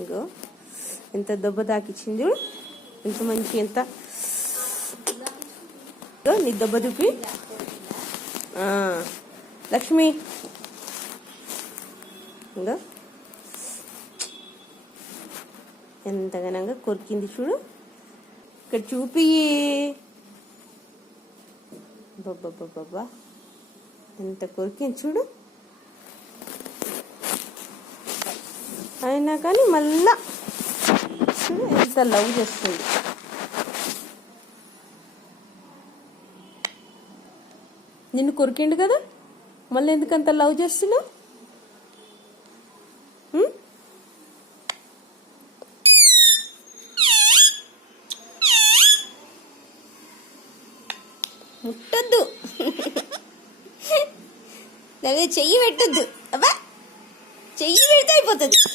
ఇంకో ఎంత దెబ్బ తాకిచ్చింది చూడు, ఎంత మంచి ఎంత నీ దెబ్బ చూపి. లక్ష్మి ఇంకా ఎంత ఘనంగా కొరికింది చూడు, ఇక్కడ చూపి. బాబా ఎంత కొరికింది చూడు. అయినా కానీ మళ్ళా చూడు ఎంత లవ్ చేస్తుంది. నిన్ను కొరికిండు కదా, మళ్ళీ ఎందుకంత లవ్ చేస్తున్నావు? ముట్టద్దు, చెయ్యి పెట్టద్దు. అబ్బా చెయ్యి పెడితే అయిపోతుంది.